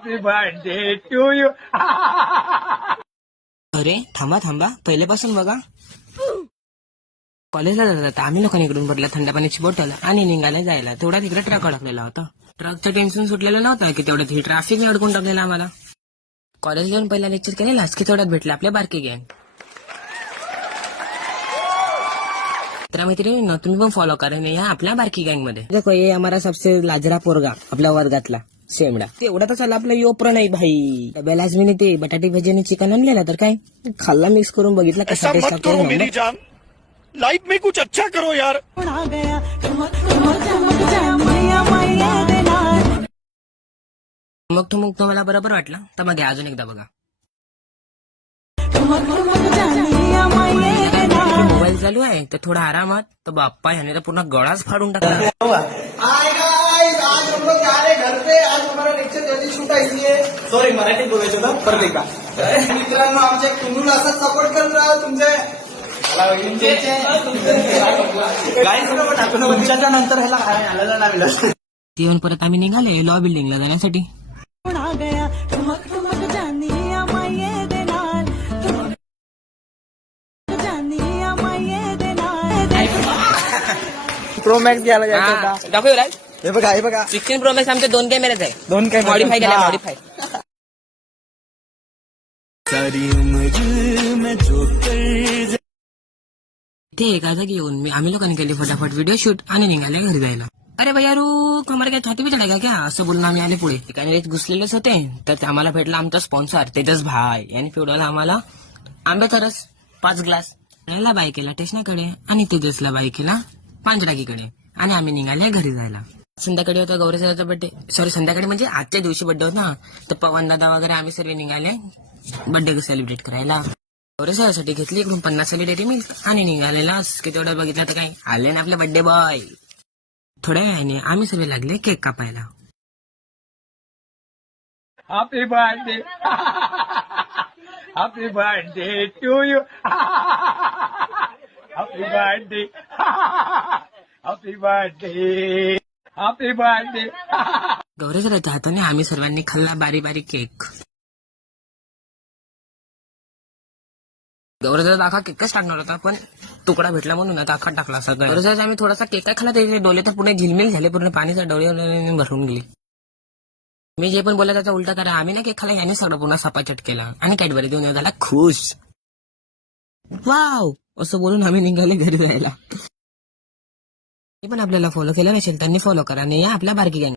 Happy birthday to you. अरे थांबा थांबा, पहिल्यापासून बघा. कॉलेजला जातात आम्ही लोकांनी इकडून भरला थंड पाण्याची बॉटल आणि निघायला जायला. तेवढा तिकडे ट्रक अडकलेला होता. ट्रकचं टेन्शन सुटलेलं नव्हतं की तेवढ्यात ही ट्रॅफिक अडकून टाकलेला आम्हाला. कॉलेज येऊन पहिला लेक्चर केलेला की तेवढ्यात भेटला आपल्या बारकी गँग. तर मैत्रिणी तुम्ही पण फॉलो करा या आपल्या बारकी गँग मध्ये. देखो ये हमारा सबसे लाजरा पोरगा आपल्या वर्गातला शेमडा. तेवढा तर चालला आपला योप्र नाही भाई. डब्याला आज मी ते बटाटे भजी आणि चिकन आणलेला तर काय खाल्ला, मिक्स करून बघितला कसा टेस्ट लागतो. लाइफ में कुछ अच्छा करो यार. मग तो मला बरोबर वाटला. तर मग अजून एकदा बघा. मोबाईल चालू आहे तर थोडा आरामात. तर बाप्पा ह्याने तर पूर्ण गळाच फाडून टाकला. आज हम लोग जा रहे घर पे. आज हमारा लेक्चर जल्दी शूट आहे इसलिए सॉरी मराठीत बोलायचं होतं परत एकदा. मित्रांनो आमच्या कुंडून असा सपोर्ट करत राहा तुमच्या तुमच्याच्या नंतर ह्याला आलेला लागलं. ते येऊन परत आम्ही निघाले लॉ बिल्डिंगला जाण्यासाठी. प्रो मॅक्स घ्यायला जायचं. दाखव हे बघा हे बघा 16 प्रो मॅक्स आमचे 2 कॅमेरेच आहे. 2 काय मॉडीफाय केला मॉडीफाय. ते एका जागी येऊन आम्ही लोकांनी केली फटाफट व्हिडिओ शूट आणि निघाले घरी जायला. अरे भैया रू कमर काय छाती बिचडा क्या असं बोलून आम्ही आले पुढे. ठिकाणी घुसलेलेच होते तर आम्हाला भेटला आमचा स्पॉन्सर तेजस भाई यांनी पिवडाला आम्हाला आंब्याचा रस 5 ग्लास. ला बाईकेला स्टेशनाकडे आणि तेजसला बाईकेला पांचडाकीकडे आणि आम्ही निघाले घरी जायला. संध्याकाळी होता गौरीसाचा बर्थडे. सॉरी संध्याकाळी म्हणजे आजच्या दिवशी बर्थडे होता. तर पवन दादा वगैरे आम्ही सर्व निघाले बर्थडे सेलिब्रेट करायला. गौरीसासाठी घेतली इकडून 50 डेअरी मिल्क आणि निघालेला की तेवढं बघितलं तर काय आले ना आपले बर्थडे बॉय. थोड्या वेळाने आम्ही सर्व लागले केक कापायला. Happy birthday. Happy birthday to you. Happy birthday. Happy birthday. Happy birthday. गौरीसाच्या हाताने आम्ही सर्वांनी खाल्ला बारी बारी केक. गौरीचा आखा केकच टाकणार होता पण तुकडा भेटला म्हणून आता आखा टाकला असा. गौरीचा आम्ही थोडासा केक काय खाल्ला त्याचे डोळे तर पूर्ण झिलमिल झाले. पूर्ण पाणीचा डोळे भरून गेली. मी जे पण बोलला त्याचा उलटा करा. आम्ही ना केक खाला याने सगळं पुन्हा सपाचट केला आणि कॅडबरी देऊन झाला खुश. वाव असं बोलून आम्ही निघाले घरी जायला. पण आपल्याला फॉलो केलं नसेल त्यांनी फॉलो करा आणि या आपल्या बारकी गँग.